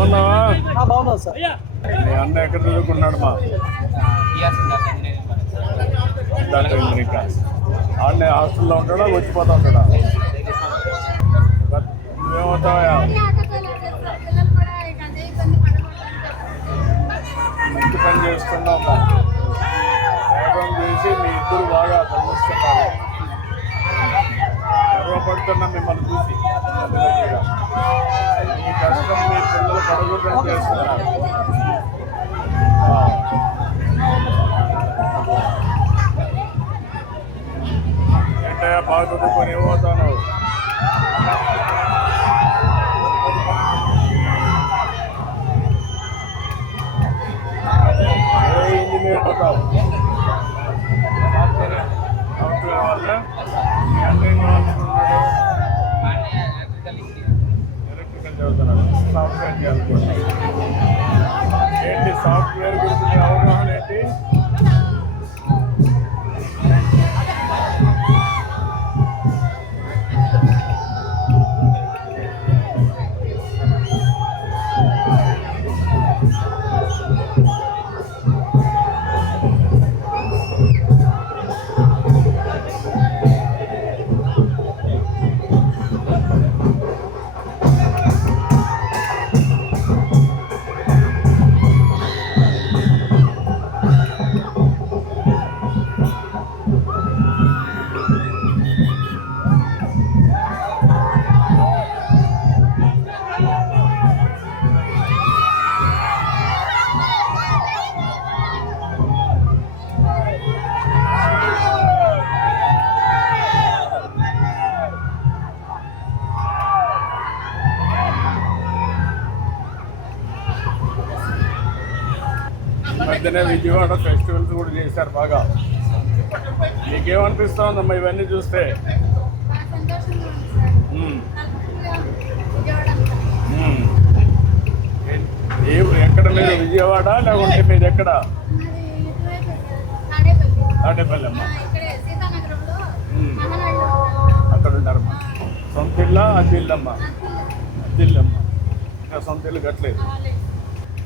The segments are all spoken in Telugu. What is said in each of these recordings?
బాగున్నావా? ఆ, బాగున్నాను సార్. మీ అన్న ఎక్కడ చదువుకున్నాడు మా? డాక్టర్ ఇంజనీరింగ్ క్లాస్ ఆడనే హాస్టల్లో ఉంటాడా? వచ్చిపోతా ఉంటాడా? నువ్వేమవుతావా మంచి పని చేస్తున్నావు మా. త్యాగం చేసి మీ ఇద్దరు బాగా చదివిస్తున్నారు గర్వపడుతున్నా మిమ్మల్ని చూసి. తల్లిదండ్రులుగా. మీ కష్టం మీ పిల్లలు పరుగులు చేస్తున్నారు ఆ. ఏంటయ్యా బాగా చదువుకొని ఏమవుతాను మధ్యనే విజయవాడ ఫెస్టివల్స్ కూడా చేశారు బాగా. నీకేమనిపిస్తోందమ్మా ఇవన్నీ చూస్తే? ఎక్కడ మీరు విజయవాడ లేకుంటే మీరు ఎక్కడ? తాడేపల్లి. అమ్మ అక్కడ ఉంటారమ్మా సొంత ఇల్లా అద్దె ఇల్లమ్మా అద్దె ఇల్లమ్మ ఇంకా సొంత ఇల్లు కట్టలేదు.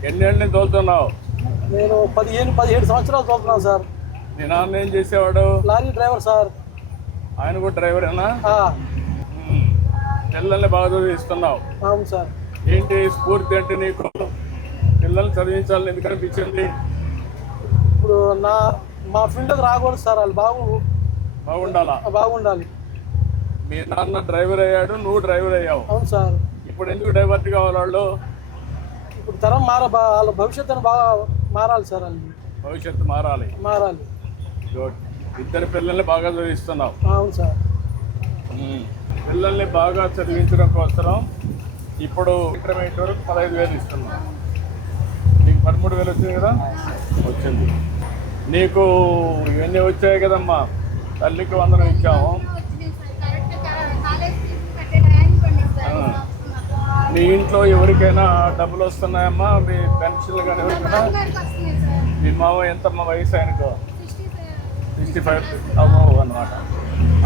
ఎన్నేళ్ళ నుంచి తోలుతున్నావు? నేను పదిహేను పదిహేడు సంవత్సరాలు చదువుతున్నాను సార్. మీ నాన్న ఏం చేసేవాడు? Lorry driver sir. ఆయన కూడా డ్రైవరేనా. పిల్లల్ని బాగా చదివిస్తున్నావు. అవును సార్. ఏంటి స్ఫూర్తి అంటే నీకు? పిల్లల్ని చదివించాలని ఎందుకు అనిపించింది? ఇప్పుడు నా మా ఫీల్డ్కి రాకూడదు సార్ వాళ్ళు బాగు బాగుండాలా? బాగుండాలి. మీ నాన్న డ్రైవర్ అయ్యాడు నువ్వు డ్రైవర్ అయ్యావు. అవును సార్. ఇప్పుడు ఎందుకు డ్రైవర్ కావాలి వాళ్ళు? ఇప్పుడు తరం మార బా- వాళ్ళ భవిష్యత్తును బాగా మారాలి సార్ వాళ్ళు భవిష్యత్తు మారాలి. మారాలి. గుడ్. ఇద్దరు పిల్లల్ని బాగా చదివిస్తున్నావు. అవును సార్. పిల్లల్ని బాగా చదివించడం కోసం ఇప్పుడు ఇంటర్మీడియట్ వరకు పదహైదు వేలు ఇస్తున్నాం నీకు పదమూడు వేలు వచ్చింది కదా? వచ్చింది. నీకు ఇవన్నీ వచ్చాయి కదమ్మా. తల్లికి వందనం ఇచ్చాము. మీ ఇంట్లో ఎవరికైనా డబ్బులు వస్తున్నాయమ్మా? మీ పెన్షన్లు కానీ ఎవరికైనా? మీ మావ ఎంతమ్మా వయసు ఆయనకు? సిక్స్టీ ఫైవ్ అమ్మవు అనమాట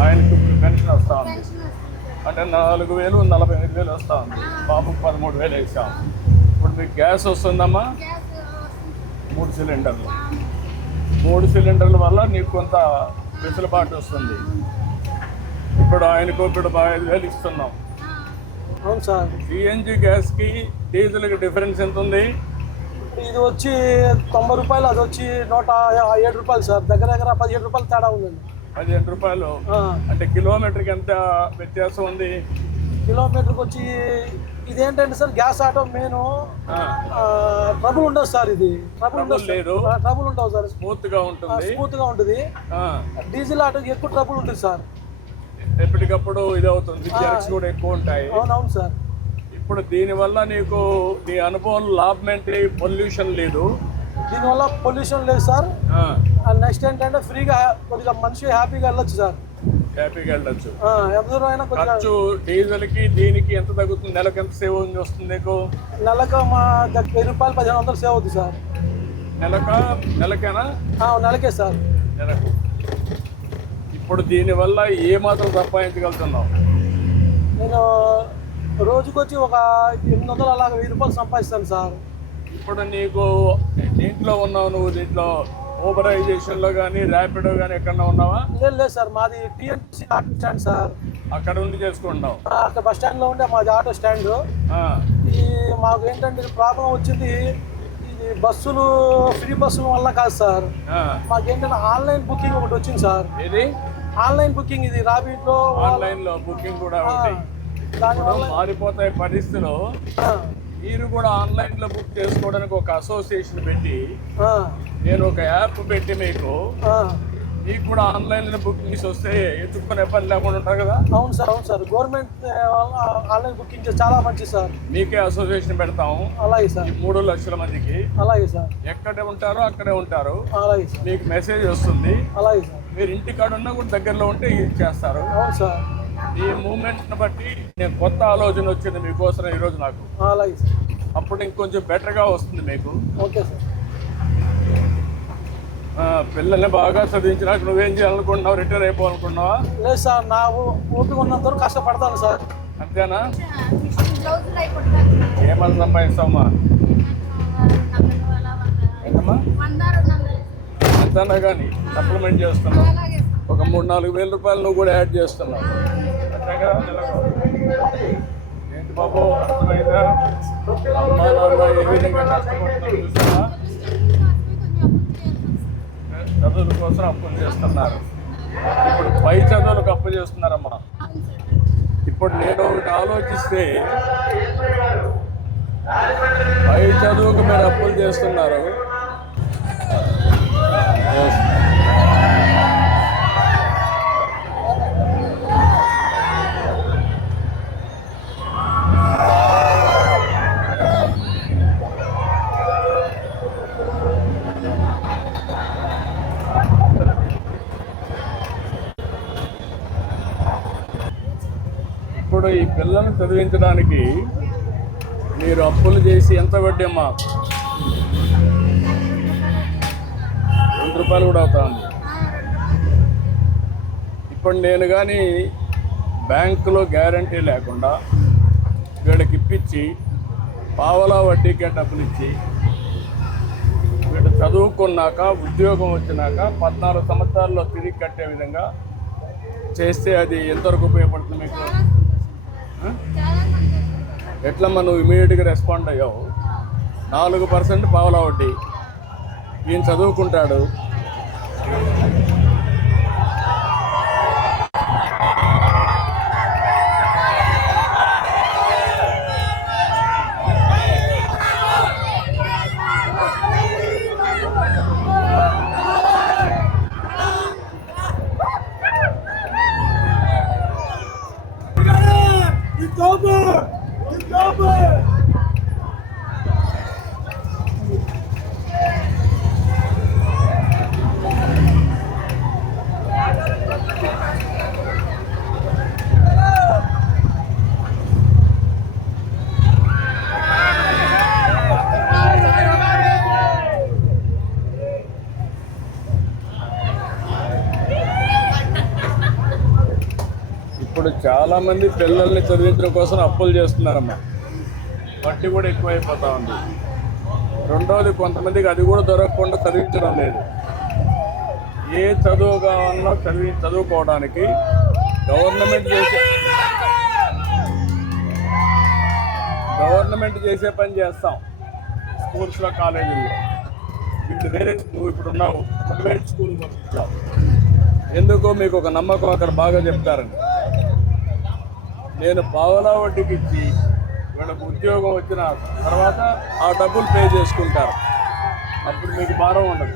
ఆయనకు పెన్షన్ వస్తూ ఉంది. అంటే నాలుగు వేలు నలభై ఐదు వేలు వస్తూ ఉంది. బాబుకు పదమూడు వేలు వేసాం. ఇప్పుడు మీకు గ్యాస్ వస్తుందమ్మా? మూడు సిలిండర్లు. మూడు సిలిండర్ల వల్ల నీకు కొంత వెసులుబాటు వస్తుంది. ఇప్పుడు ఆయనకు ఇప్పుడు ఐదు వేలు ఇస్తున్నాం. అవును సార్. సిఎన్జి గ్యాస్కి డీజిల్కి డిఫరెన్స్ ఎంత ఉంది? ఇది వచ్చి తొంభై రూపాయలు అది వచ్చి నూట ఏడు రూపాయలు సార్. దగ్గర దగ్గర పదిహేడు రూపాయలు తేడా ఉందండి. పదిహేను రూపాయలు. అంటే కిలోమీటర్కి ఎంత వ్యత్యాసం ఉంది? కిలోమీటర్కి వచ్చి ఇదేంటంటే sir gas auto main trouble ఉండదు సార్ ఇది. ట్రబుల్ ఉండదు. ట్రబుల్ ఉండవు సార్. స్మూత్గా ఉంటుంది. స్మూత్గా ఉంటుంది. డీజిల్ ఆటోకి ఎక్కువ ట్రబుల్ ఉంటుంది సార్. ఎప్పటికప్పుడు ఇది అవుతుంది జర్క్స్ కూడా ఎక్కువ ఉంటాయి అవునవును సార్. ఇప్పుడు దీనివల్ల నీకు నీ అనుభవం లాభం ఏంటి పొల్యూషన్ లేదు. దీనివల్ల పొల్యూషన్ లేదు సార్. నెక్స్ట్ ఏంటంటే ఫ్రీగా కొద్దిగా మనిషి హ్యాపీగా వెళ్ళొచ్చు సార్. హ్యాపీగా వెళ్ళొచ్చు. ఖర్చు డీజిల్కి దీనికి ఎంత తగ్గుతుంది? నెలకు ఎంత సేవ్ వస్తుంది నీకు? నెలకు మా వెయ్యి రూపాయలు పదిహేను వందలు సేవ్ అవుతుంది సార్. నెలక? నెలకేనా? నెలకే సార్. నెలకు. ఇప్పుడు దీనివల్ల ఏ మాత్రం సంపాదించగలుగుతున్నావు? నేను రోజుకొచ్చి ఒక ఎనిమిది వందలు అలాగ వెయ్యి రూపాయలు సంపాదిస్తాను సార్. ఇప్పుడు నీకు దీంట్లో ఉన్నావు నువ్వు దీంట్లో ఊబరైజేషన్లో కానీ ర్యాపిడో కానీ ఎక్కడన్నా ఉన్నావా? లేదు లేదు సార్ మాది టీఎన్సీ ఆటో స్టాండ్ సార్. అక్కడ ఉండి చేసుకుంటున్నావు. ఆ, అక్కడ బస్ స్టాండ్లో ఉండే మాది ఆటో స్టాండ్. ఈ మాకు ఏంటంటే ప్రాబ్లం వచ్చింది ఇది బస్సులు ఫ్రీ బస్సుల వల్ల కాదు సార్. ఆ. మాకేంటంటే ఆన్లైన్ బుకింగ్ ఒకటి వచ్చింది సార్. ఇది ఆన్లైన్ బుకింగ్ ఇది రాబిట్లో ఆన్లైన్లో బుకింగ్ కూడా ఉంటాయి మారిపోతాయి పరిస్థితులు. మీరు కూడా ఆన్లైన్లో బుక్ చేసుకోవడానికి ఒక అసోసియేషన్ పెట్టి నేను ఒక యాప్ పెట్టి మీకు. మీకు కూడా ఆన్లైన్లో బుకింగ్స్ వస్తే ఎత్తుక్కునే పని లేకుండా ఉంటారు కదా? అవును సార్ అవును సార్. గవర్నమెంట్ ఆన్లైన్ బుకింగ్ చాలా మంచిది సార్. మీకే అసోసియేషన్ పెడతాము అలాగే సార్. మూడు లక్షల మందికి. అలాగే సార్. ఎక్కడ ఉంటారో అక్కడే ఉంటారు. అలాగే సార్. మీకు మెసేజ్ వస్తుంది. అలాగే సార్. మీరు ఇంటికాడ ఉన్నా కూడా దగ్గరలో ఉంటే ఇది చేస్తారు. సార్. ఈ మూమెంట్ని బట్టి నేను కొత్త ఆలోచన వచ్చింది మీకోసం ఈరోజు నాకు. అలాగే సార్. అప్పుడు ఇంకొంచెం బెటర్గా వస్తుంది మీకు. Okay sir. పిల్లల్ని బాగా చదివించినాక నువ్వేం చేయాలనుకుంటున్నావు? రిటైర్ అయిపోవాలనుకుంటున్నావా? లేదు సార్ నా ఓపిక ఉన్నంత వరకు కష్టపడతాను సార్. అంతేనా? బ్లౌజులు అయి కుడతాను ఏమని సంపాదిస్తావమ్మా ఏంటమ్మా? ఎంతైనా కానీ సప్లిమెంట్ చేస్తున్నాం ఒక మూడు నాలుగు వేల రూపాయలు నువ్వు కూడా యాడ్ చేస్తున్నావు. ఏంటి బాబు? అర్థమైందా? అమ్మా నాన్న ఏ విధంగా కష్టపడుతున్నారు చదువుల కోసం అప్పులు చేస్తున్నారు. ఇప్పుడు పై చదువులకు అప్పు చేస్తున్నారమ్మా. ఇప్పుడు నేను ఒకటి ఆలోచిస్తే పై చదువుకు మీరు అప్పులు చేస్తున్నారు. ఇప్పుడు ఈ పిల్లల్ని చదివించడానికి మీరు అప్పులు చేసి ఎంత వడ్డీ అమ్మా? రూపాయలు కూడా అవుతా ఉంది. ఇప్పుడు నేను కానీ బ్యాంకులో గ్యారంటీ లేకుండా వీళ్ళకి ఇప్పించి పావలా వడ్డీకే డబ్బులు ఇచ్చి వీడు చదువుకున్నాక ఉద్యోగం వచ్చినాక పద్నాలుగు సంవత్సరాల్లో తిరిగి కట్టే విధంగా చేస్తే అది ఎంతవరకు ఉపయోగపడుతుంది మీకు? ఎట్లా ఎట్లమ్మా నువ్వు ఇమీడియట్గా రెస్పాండ్ అయ్యావు? నాలుగు పర్సెంట్ పావలా వడ్డీ. ఈయన చదువుకుంటాడు. はい。చాలామంది పిల్లల్ని చదివించడం కోసం అప్పులు చేస్తున్నారమ్మా. వడ్డీ కూడా ఎక్కువైపోతూ ఉంది. రెండవది కొంతమందికి అది కూడా దొరకకుండా చదివించడం లేదు. ఏ చదువు కావాలన్నా చదివి చదువుకోవడానికి గవర్నమెంట్ చేసే గవర్నమెంట్ చేసే పని చేస్తాం. స్కూల్స్లో కాలేజీల్లో. ఇప్పుడు వేరే నువ్వు ఇప్పుడు ఉన్నావు ప్రైవేట్ స్కూల్ పంపించావు. ఎందుకో మీకు ఒక నమ్మకం అక్కడ బాగా చెప్తారండి నేను పావలా వడ్డీకి ఇచ్చి వీళ్ళకు ఉద్యోగం వచ్చిన తర్వాత ఆ డబ్బులు పే చేసుకుంటారు. అప్పుడు మీకు భారం ఉండదు.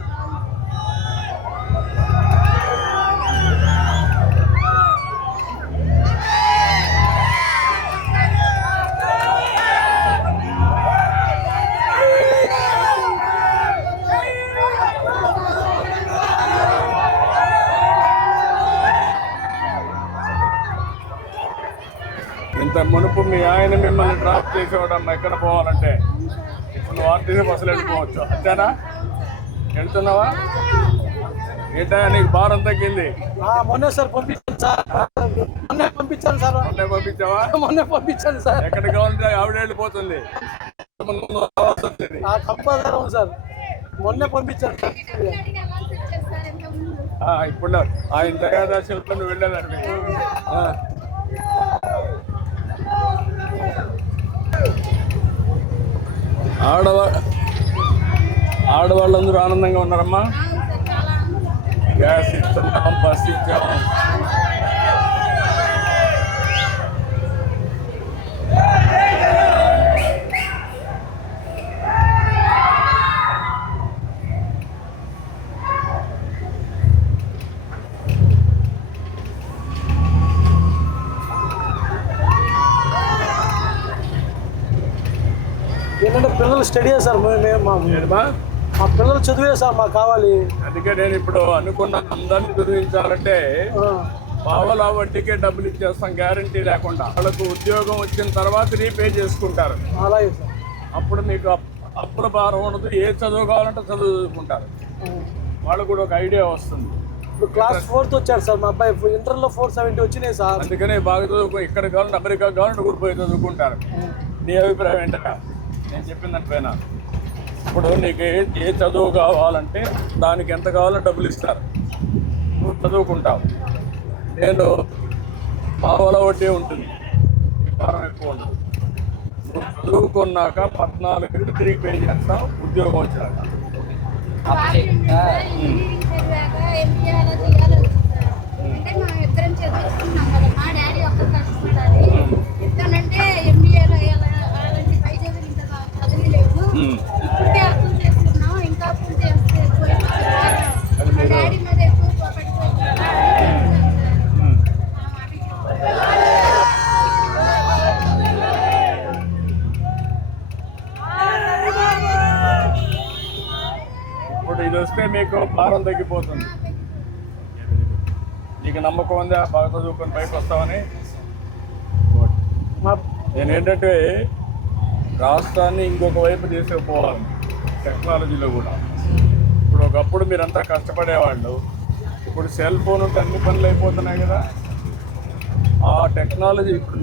ఇంత మునుపు మీ ఆయన మిమ్మల్ని డ్రాప్ చేసేవాడమ్మా ఎక్కడ పోవాలంటే? ఇప్పుడు నువ్వు ఆర్టీసీ బస్సులు వెళ్ళిపోవచ్చు. అంతేనా? వెళ్తున్నావా? ఏంటా నీకు భారం తగ్గింది మొన్నే సార్ పంపించాను సార్. మొన్నే పంపించాను సార్. మొన్నే పంపించావా? మొన్నే పంపించాను సార్. ఎక్కడ కావాలంటే ఆవిడ వెళ్ళిపోతుంది. Compulsory sir. మొన్నే పంపించాను. సార్ ఇప్పుడు ఆయన తయారు శిల్పం నువ్వు వెళ్ళాలండి ఆడవా ఆడవాళ్ళందరూ ఆనందంగా ఉన్నారమ్మా. గ్యాస్ ఇస్తున్నాం బస్ ఇచ్చాం ఏంటంటే పిల్లలు స్టడీ సార్ మేము మా? మా పిల్లలు చదివే సార్ మాకు కావాలి. అందుకే నేను ఇప్పుడు అనుకున్న అందరిని గురించాలంటే ఆ, పావలా వడ్డీకే డబ్బులు ఇచ్చేస్తాం గ్యారంటీ లేకుండా. వాళ్ళకు ఉద్యోగం వచ్చిన తర్వాత రీపే చేసుకుంటారు. అలాగే సార్. అప్పుడు మీకు అప్- అప్పుల భారం ఉండదు. ఏ చదువు కావాలంటే చదువు చదువుకుంటారు. వాళ్ళకు కూడా ఒక ఐడియా వస్తుంది. ఇప్పుడు క్లాస్ ఫోర్త్ వచ్చాడు సార్ మా అబ్బాయి. ఇంటర్లో ఫోర్ సెవెంటీ వచ్చినాయి సార్. అందుకనే బాగా చదువుకో ఇక్కడ కావాలంటే అమెరికా కావాలంటే కూడా పోయి చదువుకుంటారు. నీ అభిప్రాయం ఏంటరా? నేను చెప్పిన దానిపైన ఇప్పుడు నీకు ఏ ఏ చదువు కావాలంటే దానికి ఎంత కావాలో డబ్బులు ఇస్తారు. నువ్వు చదువుకుంటావు. నేను పావల వడ్డీ ఉంటుంది. భారం ఎక్కువ ఉంటుంది నువ్వు చదువుకున్నాక పద్నాలుగు ఏళ్ళు తిరిగి పే చేస్తావు ఉద్యోగం అంటే ఇద్దరం కదా. మా డాడీ ఒక్క కష్టపడాలి నీకు భారం తగ్గిపోతుంది. నీకు నమ్మకం ఉందా? బాగా చదువుకొని పైకి వస్తామని నేను ఏంటంటే రాష్ట్రాన్ని ఇంకొక వైపు తీసుకుపోవాలి టెక్నాలజీలో కూడా. ఇప్పుడు ఒకప్పుడు మీరంతా కష్టపడేవాళ్ళు. ఇప్పుడు సెల్ ఫోన్ ఉంటే అన్ని పనులు అయిపోతున్నాయి కదా. ఆ టెక్నాలజీ ఇప్పుడు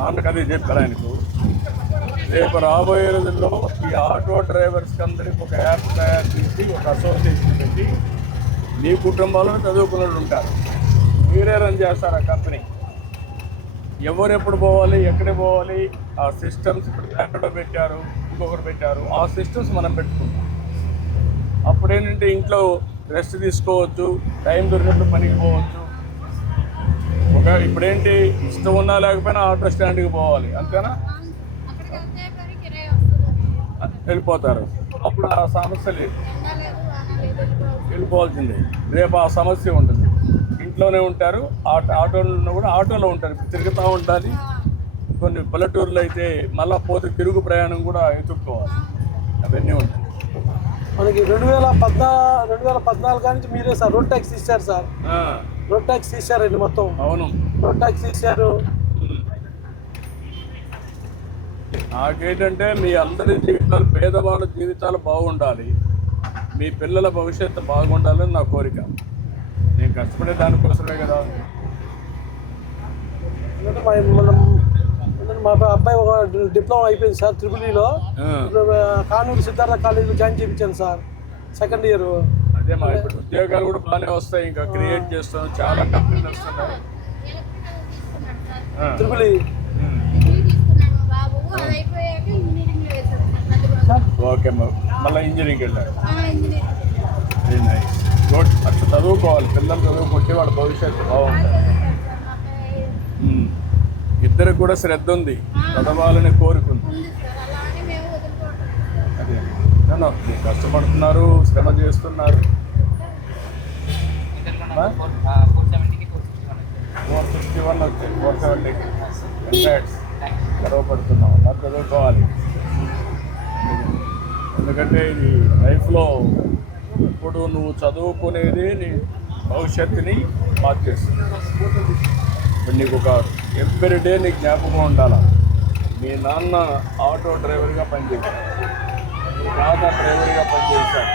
నాన్నకు అదే చెప్పారు ఆయనకు. రేపు రాబోయే రోజుల్లో ఈ ఆటో డ్రైవర్స్కి అందరికి ఒక యాప్ తయారు చేసి ఒక అసోసియేషన్ పెట్టి మీ కుటుంబంలో చదువుకున్నట్టు ఉంటారు. మీరే రన్ చేస్తారు ఆ కంపెనీ ఎవరు ఎప్పుడు పోవాలి ఎక్కడ పోవాలి ఆ సిస్టమ్స్ ఇప్పుడు ఎక్కడో పెట్టారు ఇంకొకరు పెట్టారు ఆ సిస్టమ్స్ మనం పెట్టుకుంటాం. అప్పుడు ఏంటంటే ఇంట్లో రెస్ట్ తీసుకోవచ్చు టైం దొరికినప్పుడు పనికి పోవచ్చు. ఒక ఇప్పుడేంటి ఇష్టం ఉన్నా లేకపోయినా ఆటో స్టాండ్కి పోవాలి అంతేనా అక్కడికి వెళ్తే మరి కిరాయి వస్తుంది వెళ్ళిపోతారు. అప్పుడు ఆ సమస్య లేదు. వెళ్ళిపోవాల్సిందే. రేపు ఆ సమస్య ఉంటుంది. ఇంట్లోనే ఉంటారు. ఆటో ఆటోలో కూడా ఆటోలో ఉంటారు. తిరుగుతూ ఉండాలి. కొన్ని పల్లెటూర్లు అయితే మళ్ళా పోతే తిరుగు ప్రయాణం కూడా ఎత్తుక్కోవాలి అవన్నీ ఉంటాయి. మనకి రెండు వేల పద్నా రెండు వేల పద్నాలుగు నుంచి మీరే సార్ రోడ్ ట్యాక్స్ ఇచ్చారు సార్. రోడ్ ట్యాక్స్ ఇచ్చారండి మొత్తం. అవును. రోడ్ ట్యాక్స్ ఇచ్చారు నాకేంటంటే మీ అందరి జీవితాలు పేదవాళ్ళ జీవితాలు బాగుండాలి. మీ పిల్లల భవిష్యత్తు బాగుండాలని నా కోరిక. నేను కష్టపడే దానికోసమే కదా. మనం మా అబ్బాయి ఒక డిప్లొమా అయిపోయింది సార్ త్రిపులీలో కానూరు సిద్ధార్థ కాలేజీలో జాయిన్ చేయించాను సార్ సెకండ్ ఇయర్ అదే మా ఇప్పుడు ఉద్యోగాలు కూడా బాగానే వస్తాయి ఇంకా క్రియేట్ చేస్తాం చాలా కంపెనీలు వస్తున్నాయి. త్రిపులి ఓకే మా మళ్ళీ ఇంజనీరింగ్ వెళ్ళారు ఇంజనీరింగ్ వెరీ నైస్ గుడ్ అట్లా చదువుకోవాలి. పిల్లలు చదువుకుంటే వాళ్ళ భవిష్యత్తు బాగుంటుంది. ఇద్దరికి కూడా శ్రద్ధ ఉంది. చదవాలని కోరుకుంది అదే కష్టపడుతున్నారు శ్రమ చేస్తున్నారు. ఫోర్ సిక్స్టీ వన్ వచ్చాయి. ఫోర్ సెవెంటీకి కంగ్రాట్స్ గర్వపడుతున్నాం. అలా చదువుకోవాలి. ఎందుకంటే ఇది లైఫ్లో ఇప్పుడు నువ్వు చదువుకునేది నీ భవిష్యత్తుని మార్చేస్తుంది. ఇప్పుడు నీకు ఒక ఎవ్రీ డే నీకు జ్ఞాపకం ఉండాలి? మీ నాన్న ఆటో డ్రైవర్గా పనిచేశాడు. మీ తాత డ్రైవర్గా పనిచేశాడు.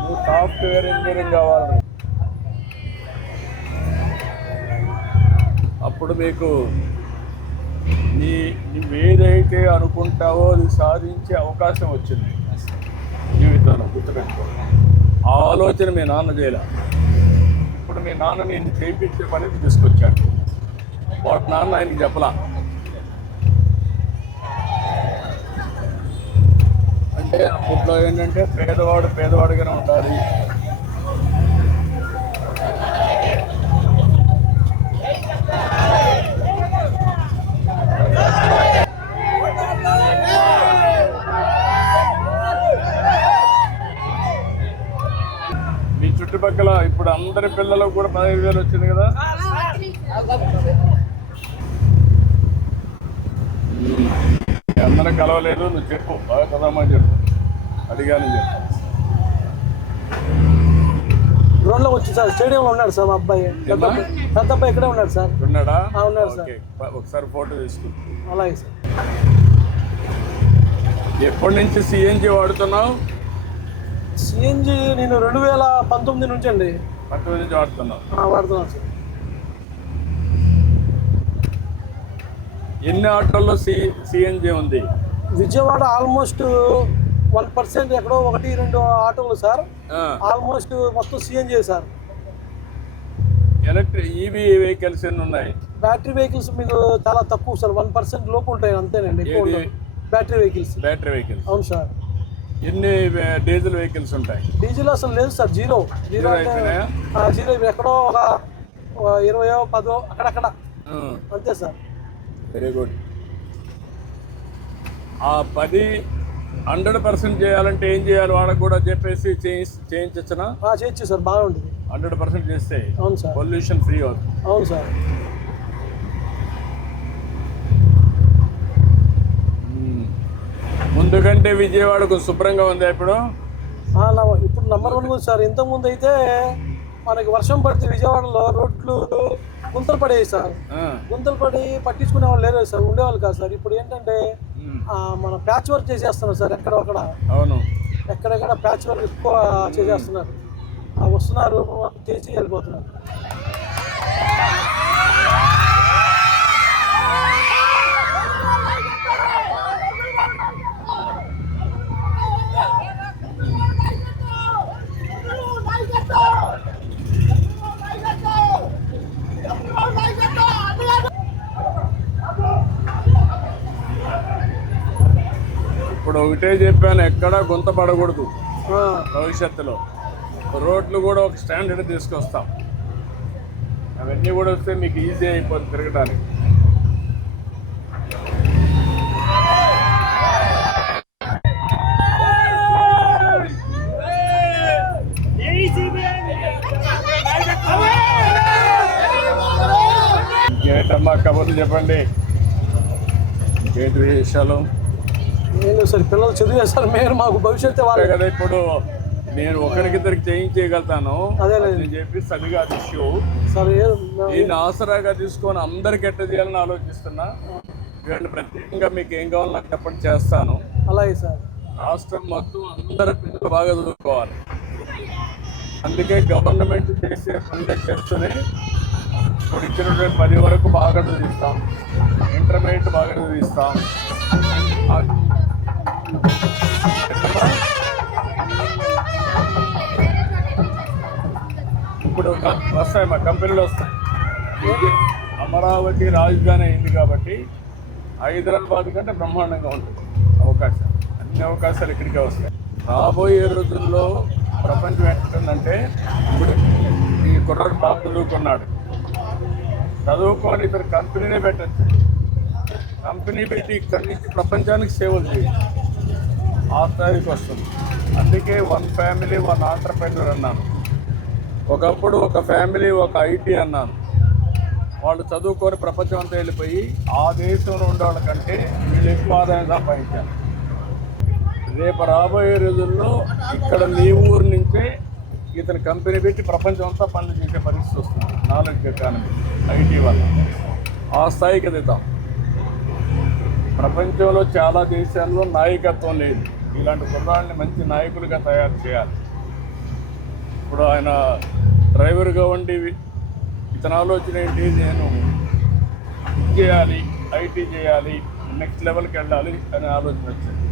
నువ్వు సాఫ్ట్వేర్ ఇంజనీరింగ్ కావాలని అప్పుడు మీకు నీ నువ్వేదైతే అనుకుంటావో అది సాధించే అవకాశం వచ్చింది. జీవితంలో గుర్తుపెట్టుకో. ఆ ఆలోచన మీ నాన్న చేయలే. ఇప్పుడు మీ నాన్న నేను చేయించే పని తీసుకొచ్చాడు. వాటి నాన్న ఆయనకి చెప్పలా. అంటే అప్పట్లో ఏంటంటే పేదవాడు పేదవాడిగానే ఉండాలి. అందరి పిల్లలకు కూడా పదహైదు వేలు వచ్చింది కదా? అందరం కలవలేదు నువ్వు చెప్పు. బాగా చదవమని చెప్పు. అడిగాను చెప్పు. గ్రౌండ్లో వచ్చి సార్ స్టేడియంలో ఉన్నాడు సార్ మా అబ్బాయి. పెద్ద? అబ్బాయి ఇక్కడే ఉన్నాడు సార్. ఉన్నాడా? ఉన్నాడు సార్. ఒకసారి ఫోటో తీసుకు. అలాగే సార్. ఎప్పటి నుంచి సిఎన్జి వాడుతున్నావు? సిఎన్జి నేను రెండు వేల పంతొమ్మిది నుంచి అండి. నుంచి సార్. ఎన్ని ఆటోల్లో సి సిఎన్జి ఉంది? విజయవాడ ఆల్మోస్ట్ వన్ పర్సెంట్ ఎక్కడో ఒకటి రెండు ఆటోలు సార్. ఆల్మోస్ట్ మొత్తం CNG sir. Electric EV vehicles ఎన్ని ఉన్నాయి? బ్యాటరీ వెహికల్స్ మీకు చాలా తక్కువ సార్. వన్ పర్సెంట్ లోపు ఉంటాయి అంతేనండి. Battery vehicles. Battery vehicles. అవును సార్. ఎన్ని డీజిల్ వెహికల్స్ ఉంటాయి? డీజిల్ అసలు లేదు సార్ జీరో. జీరో జీరో ఎక్కడో ఒక ఇరవయో పదో అక్కడక్కడ. అంతే సార్. వెరీ గుడ్ ఆ పది హండ్రెడ్ పర్సెంట్ చేయాలంటే ఏం చేయాలి? వాళ్ళకు కూడా చెప్పేసి చేయించి చేయించచ్చునా? చేయొచ్చు సార్ బాగా ఉంటుంది హండ్రెడ్ పర్సెంట్ చేస్తే అవును సార్. పొల్యూషన్ ఫ్రీ అవుతుంది. అవును సార్. ముందు కంటే విజయవాడకు శుభ్రంగా ఉంది ఇప్పుడు? ఇప్పుడు నంబర్ వన్ ఉంది సార్. ఇంతకుముందు అయితే మనకి వర్షం పడితే విజయవాడలో రోడ్లు గుంతలు పడేవి సార్. గుంతలు పడి పట్టించుకునే వాళ్ళు లేరు సార్. ఉండేవాళ్ళు కాదు సార్. ఇప్పుడు ఏంటంటే మన ప్యాచ్ వర్క్ చేసేస్తున్నారు సార్. ఎక్కడ అక్కడ. అవును. ఎక్కడెక్కడ ప్యాచ్ వర్క్ ఎక్కువ చేసేస్తున్నారు. వస్తున్నారు చేసి వెళ్ళిపోతున్నారు. ఒకటే చెప్పాను ఎక్కడా గుంత పడకూడదు. భవిష్యత్తులో. రోడ్లు కూడా ఒక స్టాండర్డ్ తీసుకొస్తాం. అవన్నీ కూడా వస్తే మీకు ఈజీ అయిపోతుంది తిరగడానికి కబుర్లు చెప్పండి. ఇంకేంటి విషయాలు నేను సార్ పిల్లలు చదివే సార్ మీరు మాకు భవిష్యత్తు వాళ్ళు. కదా ఇప్పుడు నేను ఒకరికిద్దరికి చేయించేయగలుగుతాను అదే లేదు. అని చెప్పి సరిగా ఇష్యూ సార్ నేను ఆసరాగా తీసుకొని అందరికి ఎట్ట చేయాలని ఆలోచిస్తున్నా. ప్రత్యేకంగా మీకు ఏం కావాలో నాకు చెప్పండి చేస్తాను. అలాగే సార్. రాష్ట్రం మొత్తం అందరి పిల్లలు బాగా చదువుకోవాలి. అందుకే గవర్నమెంట్ చేసే పనులు చేస్తూనే ఇప్పుడు ఇచ్చినటువంటి పది వరకు బాగా చదివిస్తాం ఇంటర్మీడియట్ బాగా చదివిస్తాం ఇప్పుడు వస్తాయి మా కంపెనీలు వస్తాయి. అమరావతి రాజధాని అయింది కాబట్టి హైదరాబాద్ కంటే బ్రహ్మాండంగా ఉంటుంది. అవకాశం. అన్ని అవకాశాలు ఇక్కడికే వస్తాయి. రాబోయే రోజుల్లో ప్రపంచం ఎట్లుందంటే ఇప్పుడు ఈ కుర్ర బాగా చదువుకున్నాడు. చదువుకొని ఇతను కంపెనీనే పెట్టచ్చు. కంపెనీ పెట్టి ఇక్కడి నుంచి ప్రపంచానికి సేవలు చేయాలి ఆ స్థాయికి వస్తుంది. అందుకే వన్ ఫ్యామిలీ వన్ ఆంటర్ప్రైనర్ అన్నాను. ఒకప్పుడు ఒక ఫ్యామిలీ ఒక ఐటీ అన్నాను. వాళ్ళు చదువుకొని ప్రపంచం అంతా వెళ్ళిపోయి ఆ దేశంలో ఉండే కంటే వీళ్ళు ఎక్కువ ఆదాయం సంపాదించారు. రేపు రాబోయే రోజుల్లో ఇక్కడ మీ ఊరు నుంచే ఇతను కంపెనీ పెట్టి ప్రపంచం అంతా పనులు చేసే పరిస్థితి వస్తుంది. నాలెడ్జ్ ఎకానమీ ఐటీ వల్ల. ఆ స్థాయికి ఎదుగుతాం. ప్రపంచంలో చాలా దేశాల్లో నాయకత్వం లేదు. ఇలాంటి కుర్రాళ్ళని మంచి నాయకులుగా తయారు చేయాలి. ఇప్పుడు ఆయన డ్రైవర్గా ఉండి ఇతని ఆలోచన ఏంటి? నేను చేయాలి ఐటీ చేయాలి నెక్స్ట్ లెవెల్కి వెళ్ళాలి అనే ఆలోచన వచ్చింది.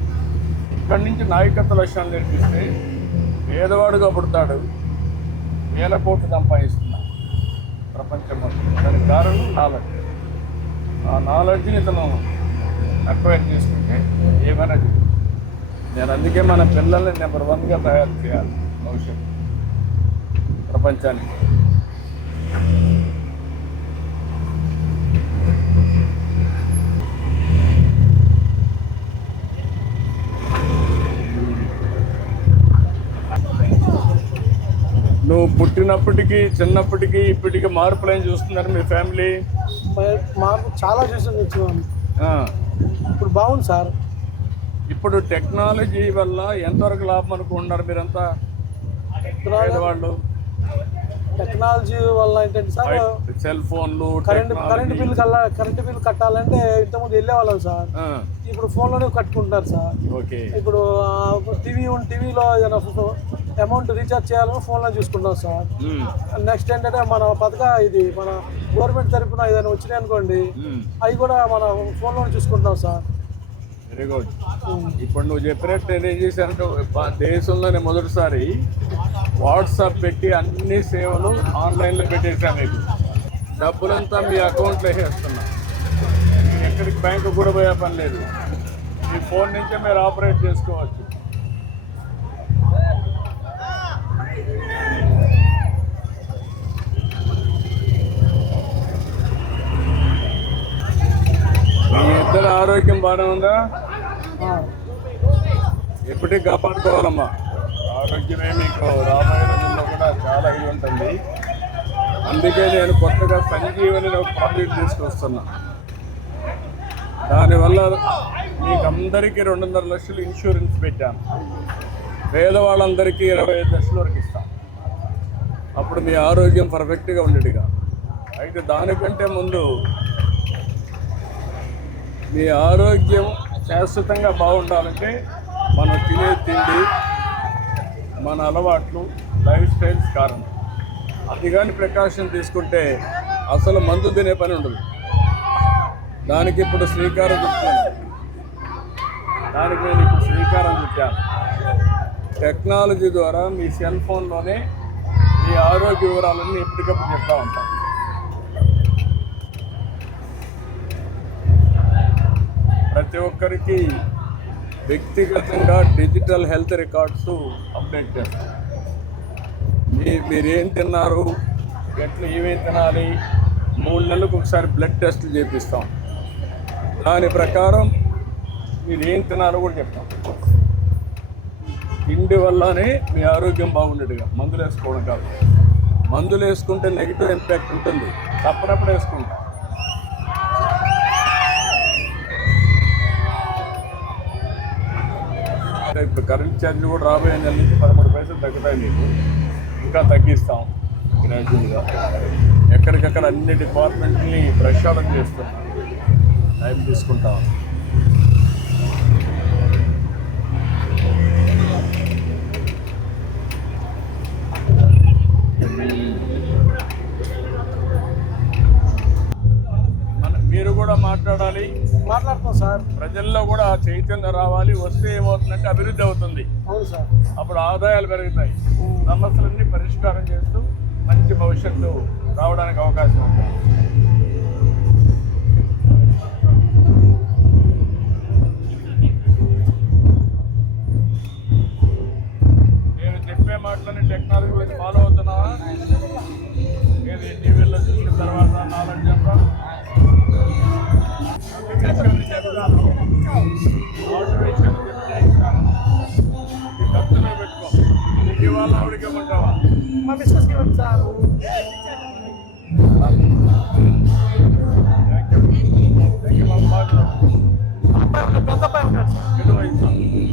ఇక్కడి నుంచి నాయకత్వ లక్ష్యాలు నేర్పిస్తే పేదవాడుగా పుడతాడు. వేల కోట్లు సంపాదిస్తున్నాడు. ప్రపంచం దానికి కారణం నాలెడ్జ్. ఆ నాలెడ్జ్ని ఇతను అక్వైర్ చేసుకుంటే ఏమైనా నేను అందుకే మన పిల్లల్ని నెంబర్ వన్గా తయారు చేయాలి భవిష్యత్తు ప్రపంచానికి నువ్వు పుట్టినప్పటికీ చిన్నప్పటికీ ఇప్పటికీ మార్పులు ఏం చూస్తున్నారు మీ ఫ్యామిలీ? మార్పు చాలా చూసి వచ్చినాం ఆ, ఇప్పుడు బాగుంది సార్. ఇప్పుడు టెక్నాలజీ వల్ల ఎంతవరకు లాభం అనుకుంటున్నారు మీరంతా? పేదవాళ్ళు. టెక్నాలజీ వల్ల ఏంటంటే సార్ సెల్ ఫోన్లు కరెంట్ కరెంట్ బిల్ కల్లా కరెంట్ బిల్ కట్టాలంటే ఇంతకుముందు వెళ్ళేవాళ్ళం సార్. ఇప్పుడు ఫోన్లోనే కట్టుకుంటున్నారు సార్. ఓకే. ఇప్పుడు టీవీ టీవీలో ఏదైనా అమౌంట్ రీఛార్జ్ చేయాలని ఫోన్లో చూసుకుంటాం సార్. నెక్స్ట్ ఏంటంటే మన పథక ఇది మన గవర్నమెంట్ తరపున ఏదైనా వచ్చినాయి అనుకోండి అవి కూడా మన ఫోన్లోనే చూసుకుంటాం సార్. Very good. ఇప్పుడు నువ్వు చెప్పినట్టు నేను ఏం చేశానంటే దేశంలోనే మొదటిసారి వాట్సాప్ పెట్టి అన్ని సేవలు ఆన్లైన్లో పెట్టేసా మీకు డబ్బులంతా మీ అకౌంట్లో వేసేస్తున్నా ఎక్కడికి బ్యాంకు కూడా పోయే పని లేదు. మీ ఫోన్ నుంచే మీరు ఆపరేట్ చేసుకోవచ్చు. ఆరోగ్యం బాగానే ఉందా? ఎప్పటికీ కాపాడుకోవాలమ్మా. ఆరోగ్యమే మీకు. రాబోయే రోజుల్లో కూడా చాలా ఇది ఉంటుంది. అందుకే నేను కొత్తగా సంజీవని ఒక ప్రాజెక్ట్ తీసుకొస్తున్నా. దానివల్ల మీకు అందరికీ రెండున్నర లక్షలు ఇన్సూరెన్స్ పెట్టాను. పేదవాళ్ళందరికీ ఇరవై ఐదు లక్షల వరకు ఇస్తాం. అప్పుడు మీ ఆరోగ్యం పర్ఫెక్ట్గా ఉండేట్టుగా. అయితే దానికంటే ముందు మీ ఆరోగ్యం శాశ్వతంగా బాగుండాలంటే మనం తినే తిండి మన అలవాట్లు లైఫ్ స్టైల్స్ కారణం. అది కానీ ప్రికాషన్ తీసుకుంటే అసలు మందు తినే పని ఉండదు. దానికి ఇప్పుడు శ్రీకారం చుట్టాను. దానికి నేను ఇప్పుడు శ్రీకారం చుట్టాను. టెక్నాలజీ ద్వారా మీ సెల్ ఫోన్లోనే మీ ఆరోగ్య వివరాలన్నీ ఎప్పటికప్పుడు చెప్తా ఉంటాను. ప్రతి ఒక్కరికి వ్యక్తిగతంగా డిజిటల్ హెల్త్ రికార్డ్స్ అప్డేట్ చేస్తాం మీ మీరేం తిన్నారు? ఎట్లా ఏమేమి తినాలి? మూడు నెలలకు ఒకసారి బ్లడ్ టెస్ట్లు చేపిస్తాం. దాని ప్రకారం మీరు ఏం తినాలో కూడా చెప్తాం. తిండి వల్లనే మీ ఆరోగ్యం బాగుండేట్టుగా మందులు వేసుకోవడం కాదు. మందులు వేసుకుంటే నెగిటివ్ ఇంపాక్ట్ ఉంటుంది. తప్పనప్పుడు వేసుకుంటాం. ఇప్పుడు కరెంట్ ఛార్జ్ కూడా రాబోయే నెల నుంచి పదమూడు పైసలు తగ్గుతాయి మీకు ఇంకా తగ్గిస్తాం గ్రాడ్యువల్గా ఎక్కడికక్కడ అన్ని డిపార్ట్మెంట్ని ప్రక్షాళన చేస్తున్నాం. టైం తీసుకుంటాం. మీరు కూడా మాట్లాడాలి. మాట్లాడుతాం సార్. ప్రజల్లో కూడా చైతన్యం రావాలి వస్తే ఏమవుతుందంటే అభివృద్ధి అవుతుంది. అవును సార్. అప్పుడు ఆదాయాలు పెరుగుతాయి. సమస్యలన్నీ పరిష్కారం చేస్తూ మంచి భవిష్యత్తు రావడానికి అవకాశం ఉంది. నేను చెప్పే మాటలని టెక్నాలజీ ఫాలో అవుతున్నావా? ఏది టీవీలో చూసిన తర్వాత నాలెడ్జ్ అంతా మా బిజినెస్కి ఇవ్వండి sir thank you thank you మా బాగా పెద్ద అబ్బాయి